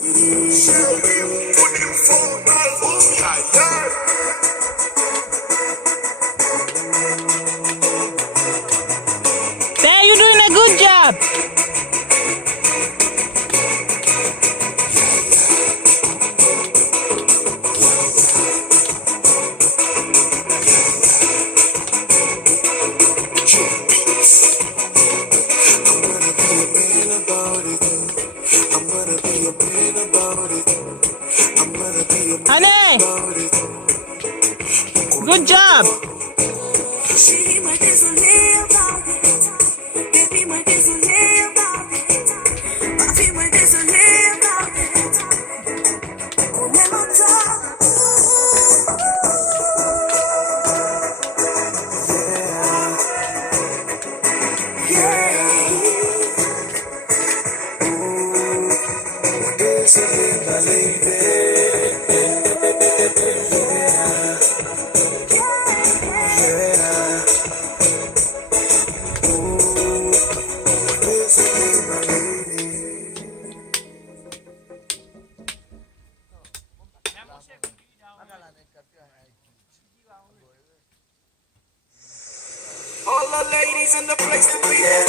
Bear, you're doing a good job. Honey, good job. All the ladies in the place to be there.